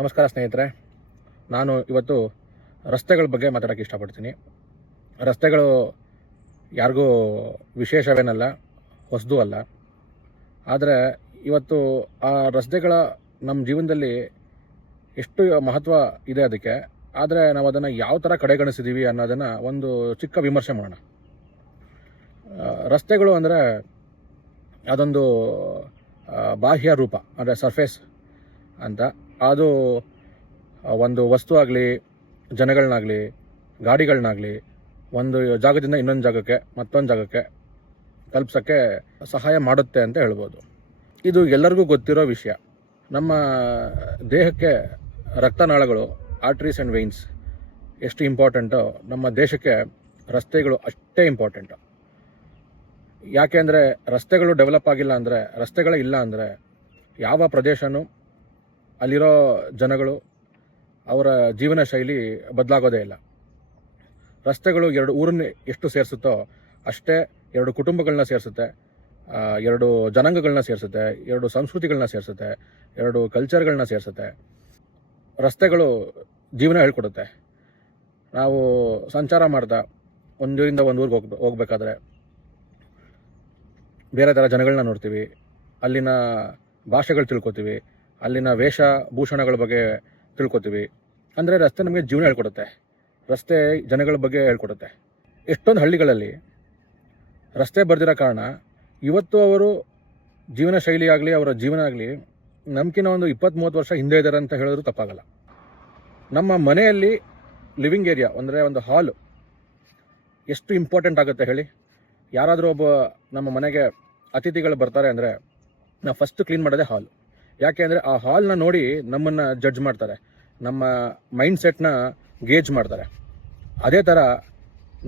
ನಮಸ್ಕಾರ ಸ್ನೇಹಿತರೆ. ನಾನು ಇವತ್ತು ರಸ್ತೆಗಳ ಬಗ್ಗೆ ಮಾತಾಡೋಕ್ಕೆ ಇಷ್ಟಪಡ್ತೀನಿ. ರಸ್ತೆಗಳು ಯಾರಿಗೂ ವಿಶೇಷವೇನಲ್ಲ, ಹೊಸದೂ ಅಲ್ಲ. ಆದರೆ ಇವತ್ತು ಆ ರಸ್ತೆಗಳ ನಮ್ಮ ಜೀವನದಲ್ಲಿ ಎಷ್ಟು ಮಹತ್ವ ಇದೆ ಅದಕ್ಕೆ, ಆದರೆ ನಾವು ಅದನ್ನು ಯಾವ ಥರ ಕಡೆಗಣಿಸಿದ್ದೀವಿ ಅನ್ನೋದನ್ನು ಒಂದು ಚಿಕ್ಕ ವಿಮರ್ಶೆ ಮಾಡೋಣ. ರಸ್ತೆಗಳು ಅಂದರೆ ಅದೊಂದು ಬಾಹ್ಯ ರೂಪ, ಅಂದರೆ ಸರ್ಫೇಸ್ ಅಂತ. ಅದು ಒಂದು ವಸ್ತು ಆಗಲಿ, ಜನಗಳನ್ನಾಗಲಿ, ಗಾಡಿಗಳನ್ನಾಗಲಿ ಒಂದು ಜಾಗದಿಂದ ಇನ್ನೊಂದು ಜಾಗಕ್ಕೆ, ಮತ್ತೊಂದು ಜಾಗಕ್ಕೆ ತಲುಪ್ಸೋಕ್ಕೆ ಸಹಾಯ ಮಾಡುತ್ತೆ ಅಂತ ಹೇಳ್ಬೋದು. ಇದು ಎಲ್ಲರಿಗೂ ಗೊತ್ತಿರೋ ವಿಷಯ. ನಮ್ಮ ದೇಹಕ್ಕೆ ರಕ್ತನಾಳಗಳು, ಆರ್ಟ್ರೀಸ್ ಆ್ಯಂಡ್ ವೆಯ್ನ್ಸ್ ಎಷ್ಟು ಇಂಪಾರ್ಟೆಂಟೋ, ನಮ್ಮ ದೇಶಕ್ಕೆ ರಸ್ತೆಗಳು ಅಷ್ಟೇ ಇಂಪಾರ್ಟೆಂಟು. ಯಾಕೆ ಅಂದರೆ ರಸ್ತೆಗಳು ಡೆವಲಪ್ ಆಗಿಲ್ಲ ಅಂದರೆ, ರಸ್ತೆಗಳೇ ಇಲ್ಲ ಅಂದರೆ ಯಾವ ಪ್ರದೇಶನೂ, ಅಲ್ಲಿರೋ ಜನಗಳು, ಅವರ ಜೀವನ ಶೈಲಿ ಬದಲಾಗೋದೇ ಇಲ್ಲ. ರಸ್ತೆಗಳು ಎರಡು ಊರನ್ನ ಎಷ್ಟು ಸೇರಿಸುತ್ತೋ ಅಷ್ಟೇ ಎರಡು ಕುಟುಂಬಗಳನ್ನ ಸೇರಿಸುತ್ತೆ, ಎರಡು ಜನಾಂಗಗಳನ್ನ ಸೇರಿಸುತ್ತೆ, ಎರಡು ಸಂಸ್ಕೃತಿಗಳನ್ನ ಸೇರಿಸುತ್ತೆ, ಎರಡು ಕಲ್ಚರ್ಗಳನ್ನ ಸೇರಿಸುತ್ತೆ. ರಸ್ತೆಗಳು ಜೀವನ ಹೇಳ್ಕೊಡುತ್ತೆ. ನಾವು ಸಂಚಾರ ಮಾಡ್ತಾ ಒಂದೂರಿಂದ ಒಂದು ಊರಿಗೆ ಹೋಗ್ಬೇಕಾದ್ರೆ ಬೇರೆ ಥರ ಜನಗಳನ್ನ ನೋಡ್ತೀವಿ, ಅಲ್ಲಿನ ಭಾಷೆಗಳು ತಿಳ್ಕೊತೀವಿ, ಅಲ್ಲಿನ ವೇಷಭೂಷಣಗಳ ಬಗ್ಗೆ ತಿಳ್ಕೊತೀವಿ. ಅಂದರೆ ರಸ್ತೆ ನಮಗೆ ಜೀವನ ಹೇಳ್ಕೊಡುತ್ತೆ, ರಸ್ತೆ ಜನಗಳ ಬಗ್ಗೆ ಹೇಳ್ಕೊಡುತ್ತೆ. ಎಷ್ಟೊಂದು ಹಳ್ಳಿಗಳಲ್ಲಿ ರಸ್ತೆ ಬರ್ದಿರೋ ಕಾರಣ ಇವತ್ತು ಅವರು ಜೀವನ ಶೈಲಿ ಆಗಲಿ, ಅವರ ಜೀವನ ಆಗಲಿ ನಮ್ಕಿನ ಒಂದು 20-30 ವರ್ಷ ಹಿಂದೆ ಇದ್ದಾರೆ ಅಂತ ಹೇಳಿದ್ರು ತಪ್ಪಾಗಲ್ಲ. ನಮ್ಮ ಮನೆಯಲ್ಲಿ ಲಿವಿಂಗ್ ಏರಿಯಾ ಅಂದರೆ ಒಂದು ಹಾಲು ಎಷ್ಟು ಇಂಪಾರ್ಟೆಂಟ್ ಆಗುತ್ತೆ ಹೇಳಿ. ಯಾರಾದರೂ ಒಬ್ಬ ನಮ್ಮ ಮನೆಗೆ ಅತಿಥಿಗಳು ಬರ್ತಾರೆ ಅಂದರೆ ನಾವು ಫಸ್ಟ್ ಕ್ಲೀನ್ ಮಾಡೋದೇ ಹಾಲು. ಯಾಕೆ ಅಂದರೆ ಆ ಹಾಲ್ನ ನೋಡಿ ನಮ್ಮನ್ನು ಜಡ್ಜ್ ಮಾಡ್ತಾರೆ, ನಮ್ಮ ಮೈಂಡ್ ಸೆಟ್ನ ಗೇಜ್ ಮಾಡ್ತಾರೆ. ಅದೇ ಥರ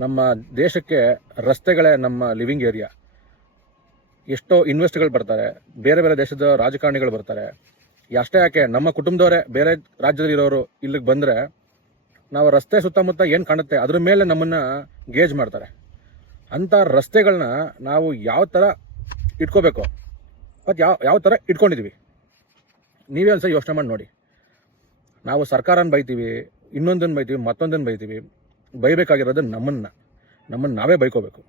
ನಮ್ಮ ದೇಶಕ್ಕೆ ರಸ್ತೆಗಳೇ ನಮ್ಮ ಲಿವಿಂಗ್ ಏರಿಯಾ. ಎಷ್ಟೋ ಇನ್ವೆಸ್ಟ್ಗಳು ಬರ್ತಾರೆ, ಬೇರೆ ಬೇರೆ ದೇಶದ ರಾಜಕಾರಣಿಗಳು ಬರ್ತಾರೆ. ಅಷ್ಟೇ ಯಾಕೆ, ನಮ್ಮ ಕುಟುಂಬದವರೇ ಬೇರೆ ರಾಜ್ಯದಲ್ಲಿರೋರು ಇಲ್ಲಿಗೆ ಬಂದರೆ ನಾವು ರಸ್ತೆ ಸುತ್ತಮುತ್ತ ಏನು ಕಾಣುತ್ತೆ ಅದ್ರ ಮೇಲೆ ನಮ್ಮನ್ನು ಗೇಜ್ ಮಾಡ್ತಾರೆ. ಅಂಥ ರಸ್ತೆಗಳನ್ನ ನಾವು ಯಾವ ಥರ ಇಟ್ಕೋಬೇಕು ಮತ್ತು ಯಾವ ಥರ ಇಟ್ಕೊಂಡಿದ್ದೀವಿ ನೀವೇ ಒಂದ್ಸಲ ಯೋಚನೆ ಮಾಡಿ ನೋಡಿ. ನಾವು ಸರ್ಕಾರನ ಬೈತೀವಿ, ಇನ್ನೊಂದನ್ನು ಬೈತೀವಿ, ಮತ್ತೊಂದನ್ನು ಬೈತೀವಿ. ಬೈಬೇಕಾಗಿರೋದು ನಮ್ಮನ್ನು ನಾವೇ ಬೈಕೋಬೇಕು.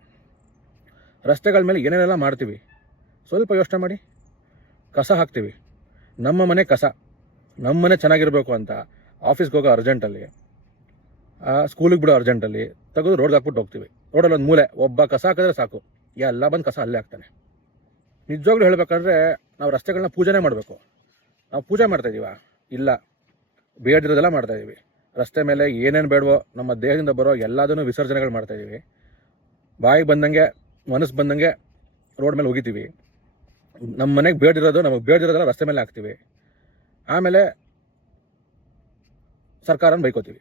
ರಸ್ತೆಗಳ ಮೇಲೆ ಏನೇನೆಲ್ಲ ಮಾಡ್ತೀವಿ ಸ್ವಲ್ಪ ಯೋಚನೆ ಮಾಡಿ. ಕಸ ಹಾಕ್ತೀವಿ, ನಮ್ಮ ಮನೆ ಕಸ, ನಮ್ಮ ಮನೆ ಚೆನ್ನಾಗಿರಬೇಕು ಅಂತ ಆಫೀಸ್ಗೆ ಹೋಗೋ ಅರ್ಜೆಂಟಲ್ಲಿ, ಸ್ಕೂಲಿಗೆ ಬಿಡೋ ಅರ್ಜೆಂಟಲ್ಲಿ ತೆಗೆದು ರೋಡ್ಗೆ ಹಾಕ್ಬಿಟ್ಟು ಹೋಗ್ತೀವಿ. ರೋಡಲ್ಲಿ ಒಂದು ಮೂಲೆ ಒಬ್ಬ ಕಸ ಹಾಕಿದ್ರೆ ಸಾಕು, ಎಲ್ಲ ಬಂದು ಕಸ ಅಲ್ಲೇ ಹಾಕ್ತಾನೆ. ನಿಜವಾಗ್ಲೂ ಹೇಳಬೇಕಂದ್ರೆ ನಾವು ರಸ್ತೆಗಳನ್ನ ಪೂಜೆನೇ ಮಾಡಬೇಕು. ನಾವು ಪೂಜೆ ಮಾಡ್ತಾಯಿದ್ದೀವ? ಇಲ್ಲ, ಬೇಡದಿರೋದೆಲ್ಲ ಮಾಡ್ತಾಯಿದ್ದೀವಿ. ರಸ್ತೆ ಮೇಲೆ ಏನೇನು ಬೇಡವೋ ನಮ್ಮ ದೇಹದಿಂದ ಬರೋ ಎಲ್ಲದನ್ನು ವಿಸರ್ಜನೆಗಳು ಮಾಡ್ತಾಯಿದ್ದೀವಿ. ಬಾಯಿಗೆ ಬಂದಂಗೆ, ಮನಸ್ಸು ಬಂದಂಗೆ ರೋಡ್ ಮೇಲೆ ಹೋಗಿತೀವಿ. ನಮ್ಮ ಮನೆಗೆ ನಮಗೆ ಬೇಡದಿರೋದೆಲ್ಲ ರಸ್ತೆ ಮೇಲೆ ಹಾಕ್ತೀವಿ. ಆಮೇಲೆ ಸರ್ಕಾರನ ಬೈಕೋತೀವಿ.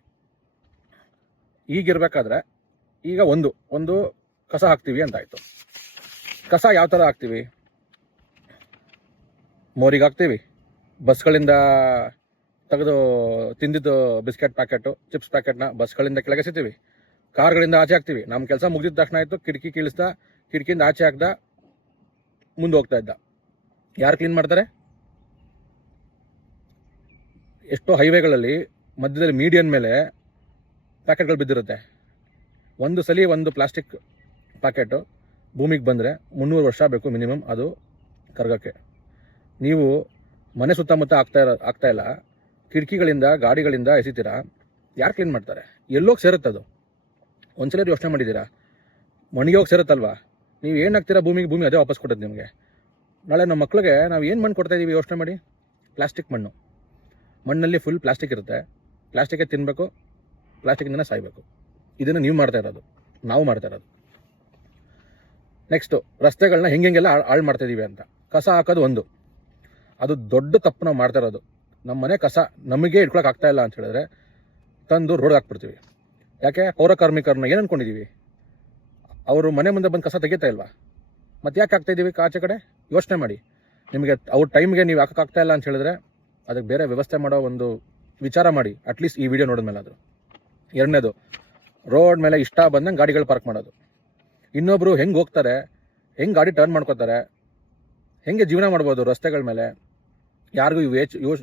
ಈಗಿರ್ಬೇಕಾದ್ರೆ ಈಗ ಒಂದು ಕಸ ಹಾಕ್ತೀವಿ ಅಂತಾಯಿತು. ಕಸ ಯಾವ ಥರ ಹಾಕ್ತೀವಿ? ಮೋರಿಗೆ ಹಾಕ್ತೀವಿ, ಬಸ್ಗಳಿಂದ ತೆಗೆದು ತಿಂದಿದ್ದು ಬಿಸ್ಕೆಟ್ ಪ್ಯಾಕೆಟು, ಚಿಪ್ಸ್ ಪ್ಯಾಕೆಟ್ನ ಬಸ್ಗಳಿಂದ ಕೆಳಗೆ ಎಸಿತೀವಿ, ಕಾರ್ಗಳಿಂದ ಆಚೆ ಹಾಕ್ತೀವಿ. ನಮ್ಮ ಕೆಲಸ ಮುಗಿದಿದ್ದ ತಕ್ಷಣ ಆಯಿತು, ಕಿಟಕಿ ಕೀಳಿಸ್ದ, ಕಿಟಕಿಯಿಂದ ಆಚೆ ಹಾಕ್ದ, ಮುಂದೆ ಹೋಗ್ತಾ ಇದ್ದ. ಯಾರು ಕ್ಲೀನ್ ಮಾಡ್ತಾರೆ? ಎಷ್ಟೋ ಹೈವೇಗಳಲ್ಲಿ ಮಧ್ಯದಲ್ಲಿ ಮೀಡಿಯನ್ ಮೇಲೆ ಪ್ಯಾಕೆಟ್ಗಳು ಬಿದ್ದಿರುತ್ತೆ. ಒಂದು ಸಲ ಒಂದು ಪ್ಲಾಸ್ಟಿಕ್ ಪ್ಯಾಕೆಟು ಭೂಮಿಗೆ ಬಂದರೆ 300 ವರ್ಷ ಬೇಕು ಮಿನಿಮಮ್ ಅದು ಕರಗಕ್ಕೆ. ನೀವು ಮನೆ ಸುತ್ತಮುತ್ತ ಆಗ್ತಾ ಇಲ್ಲ, ಕಿಟಕಿಗಳಿಂದ, ಗಾಡಿಗಳಿಂದ ಎಸಿತೀರಾ. ಯಾರು ಕ್ಲೀನ್ ಮಾಡ್ತಾರೆ? ಎಲ್ಲೋಗಿ ಸೇರುತ್ತೆ ಅದು? ಒಂದ್ಸಲ ಯೋಚನೆ ಮಾಡಿದ್ದೀರಾ? ಮಣ್ಣಿಗೆ ಹೋಗಿ ಸೇರುತ್ತಲ್ವಾ? ನೀವು ಏನು ಹಾಕ್ತೀರಾ ಭೂಮಿಗೆ, ಭೂಮಿ ಅದೇ ವಾಪಸ್ ಕೊಡೋದು ನಿಮಗೆ. ನಾಳೆ ನಮ್ಮ ಮಕ್ಕಳಿಗೆ ನಾವು ಏನು ಮಣ್ಣು ಕೊಡ್ತಾ ಇದ್ದೀವಿ ಯೋಚನೆ ಮಾಡಿ. ಪ್ಲಾಸ್ಟಿಕ್ ಮಣ್ಣು. ಮಣ್ಣಲ್ಲಿ ಫುಲ್ ಪ್ಲಾಸ್ಟಿಕ್ ಇರುತ್ತೆ. ಪ್ಲಾಸ್ಟಿಕ್ಕೇ ತಿನ್ನಬೇಕು, ಪ್ಲಾಸ್ಟಿಕ್ಕಿಂದನೇ ಸಾಯಬೇಕು. ಇದನ್ನು ನೀವು ಮಾಡ್ತಾ ಇರೋದು, ನಾವು ಮಾಡ್ತಾ ಇರೋದು. ನೆಕ್ಸ್ಟು, ರಸ್ತೆಗಳನ್ನ ಹೆಂಗೆಲ್ಲ ಹಾಳು ಮಾಡ್ತಾಯಿದ್ದೀವಿ ಅಂತ. ಕಸ ಹಾಕೋದು ಅದು ದೊಡ್ಡ ತಪ್ಪು ನಾವು ಮಾಡ್ತಾ ಇರೋದು. ನಮ್ಮ ಮನೆ ಕಸ ನಮಗೆ ಇಟ್ಕೊಳಕ್ಕೆ ಆಗ್ತಾ ಇಲ್ಲ ಅಂತ ಹೇಳಿದ್ರೆ ತಂದು ರೋಡ್ಗೆ ಹಾಕ್ಬಿಡ್ತೀವಿ. ಯಾಕೆ? ಪೌರ ಕಾರ್ಮಿಕರನ್ನ ಏನು ಅಂದ್ಕೊಂಡಿದ್ದೀವಿ? ಅವರು ಮನೆ ಮುಂದೆ ಬಂದು ಕಸ ತೆಗಿತಾ ಇಲ್ವಾ? ಮತ್ತು ಯಾಕೆ ಹಾಕ್ತಾಯಿದ್ದೀವಿ ಆಚೆ ಕಡೆ? ಯೋಚನೆ ಮಾಡಿ. ನಿಮಗೆ ಅವ್ರ ಟೈಮ್ಗೆ ನೀವು ಹಾಕೋಕ್ಕಾಗ್ತಾ ಇಲ್ಲ ಅಂತ ಹೇಳಿದ್ರೆ ಅದಕ್ಕೆ ಬೇರೆ ವ್ಯವಸ್ಥೆ ಮಾಡೋ ಒಂದು ವಿಚಾರ ಮಾಡಿ, ಅಟ್ಲೀಸ್ಟ್ ಈ ವಿಡಿಯೋ ನೋಡಿದ ಮೇಲೆ ಆದರೂ. ಎರಡನೇದು, ರೋಡ್ ಮೇಲೆ ಇಷ್ಟ ಬಂದಂಗೆ ಗಾಡಿಗಳು ಪಾರ್ಕ್ ಮಾಡೋದು. ಇನ್ನೊಬ್ಬರು ಹೆಂಗೆ ಹೋಗ್ತಾರೆ, ಹೆಂಗೆ ಗಾಡಿ ಟರ್ನ್ ಮಾಡ್ಕೋತಾರೆ, ಹೆಂಗೆ ಜೀವನ ಮಾಡ್ಬೋದು ರಸ್ತೆಗಳ ಮೇಲೆ, ಯಾರಿಗೂ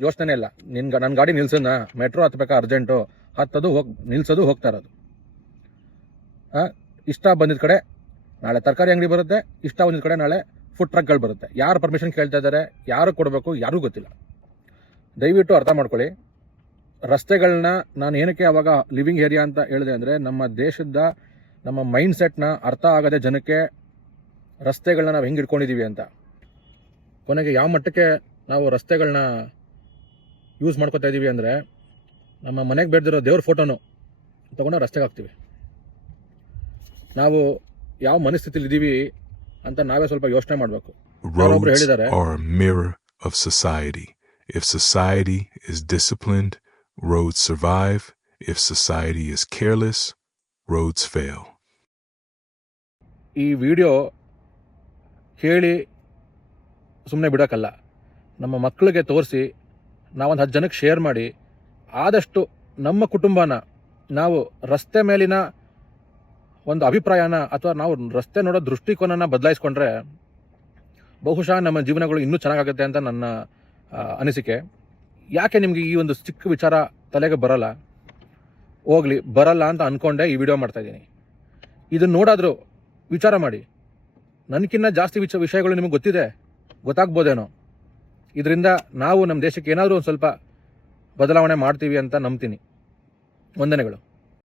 ಯೋಚನೆ ಇಲ್ಲ. ನನ್ನ ಗಾಡಿ ನಿಲ್ಸೋಣ, ಮೆಟ್ರೋ ಹತ್ಬೇಕಾ ಅರ್ಜೆಂಟು, ಹತ್ತದು ನಿಲ್ಸೋದು ಹೋಗ್ತಾ ಇರೋದು. ಇಷ್ಟ ಬಂದಿದ್ದ ಕಡೆ ನಾಳೆ ತರಕಾರಿ ಅಂಗಡಿ ಬರುತ್ತೆ, ಇಷ್ಟ ಬಂದಿದ್ದ ಕಡೆ ನಾಳೆ ಫುಡ್ ಟ್ರಕ್ಗಳು ಬರುತ್ತೆ. ಯಾರು ಪರ್ಮಿಷನ್ ಕೇಳ್ತಾ ಇದ್ದಾರೆ, ಯಾರು ಕೊಡಬೇಕು, ಯಾರಿಗೂ ಗೊತ್ತಿಲ್ಲ. ದಯವಿಟ್ಟು ಅರ್ಥ ಮಾಡ್ಕೊಳ್ಳಿ. ರಸ್ತೆಗಳನ್ನ ನಾನು ಏನಕ್ಕೆ ಅವಾಗ ಲಿವಿಂಗ್ ಏರಿಯಾ ಅಂತ ಹೇಳಿದೆ ಅಂದರೆ, ನಮ್ಮ ದೇಶದ ನಮ್ಮ ಮೈಂಡ್ ಸೆಟ್ನ ಅರ್ಥ ಆಗದೆ ಜನಕ್ಕೆ ರಸ್ತೆಗಳನ್ನ ನಾವು ಹೆಂಗೆ ಇಟ್ಕೊಂಡಿದ್ದೀವಿ ಅಂತ. ಕೊನೆಗೆ ಯಾವ ಮಟ್ಟಕ್ಕೆ ನಾವು ರಸ್ತೆಗಳನ್ನ ಯೂಸ್ ಮಾಡ್ಕೊತಾ ಇದ್ದೀವಿ ಅಂದರೆ, ನಮ್ಮ ಮನೆಗೆ ಬೇಡ್ದಿರೋ ದೇವ್ರ ಫೋಟೋನು ತಗೊಂಡು ರಸ್ತೆಗೆ ಹಾಕ್ತೀವಿ. ನಾವು ಯಾವ ಮನಸ್ಥಿತಿಲಿ ಇದ್ದೀವಿ ಅಂತ ನಾವೇ ಸ್ವಲ್ಪ ಯೋಚನೆ ಮಾಡಬೇಕು. Roads are a mirror of society. If society is disciplined, roads survive. If society is careless, roads fail. ಈ ವಿಡಿಯೋ ಕೇಳಿ ಸುಮ್ಮನೆ ಬಿಡೋಕ್ಕಲ್ಲ, ನಮ್ಮ ಮಕ್ಕಳಿಗೆ ತೋರಿಸಿ ನಾವೊಂದು 10 ಜನಕ್ಕೆ ಶೇರ್ ಮಾಡಿ, ಆದಷ್ಟು ನಮ್ಮ ಕುಟುಂಬನ ನಾವು ರಸ್ತೆ ಮೇಲಿನ ಒಂದು ಅಭಿಪ್ರಾಯನ ಅಥವಾ ನಾವು ರಸ್ತೆ ನೋಡೋ ದೃಷ್ಟಿಕೋನನ ಬದಲಾಯಿಸ್ಕೊಂಡ್ರೆ ಬಹುಶಃ ನಮ್ಮ ಜೀವನಗಳು ಇನ್ನೂ ಚೆನ್ನಾಗಾಗುತ್ತೆ ಅಂತ ನನ್ನ ಅನಿಸಿಕೆ. ಯಾಕೆ ನಿಮಗೆ ಈ ಒಂದು ಚಿಕ್ಕ ವಿಚಾರ ತಲೆಗೆ ಬರಲ್ಲ? ಹೋಗಲಿ, ಬರಲ್ಲ ಅಂತ ಅಂದ್ಕೊಂಡೆ ಈ ವಿಡಿಯೋ ಮಾಡ್ತಾಯಿದ್ದೀನಿ. ಇದನ್ನು ನೋಡಾದರೂ ವಿಚಾರ ಮಾಡಿ. ನನಗಿನ್ನ ಜಾಸ್ತಿ ವಿಷಯಗಳು ನಿಮಗೆ ಗೊತ್ತಾಗ್ಬೋದೇನೋ. ಇದರಿಂದ ನಾವು ನಮ್ಮ ದೇಶಕ್ಕೆ ಏನಾದರೂ ಒಂದು ಸ್ವಲ್ಪ ಬದಲಾವಣೆ ಮಾಡ್ತೀವಿ ಅಂತ ನಂಬ್ತೀನಿ. ವಂದನೆಗಳು.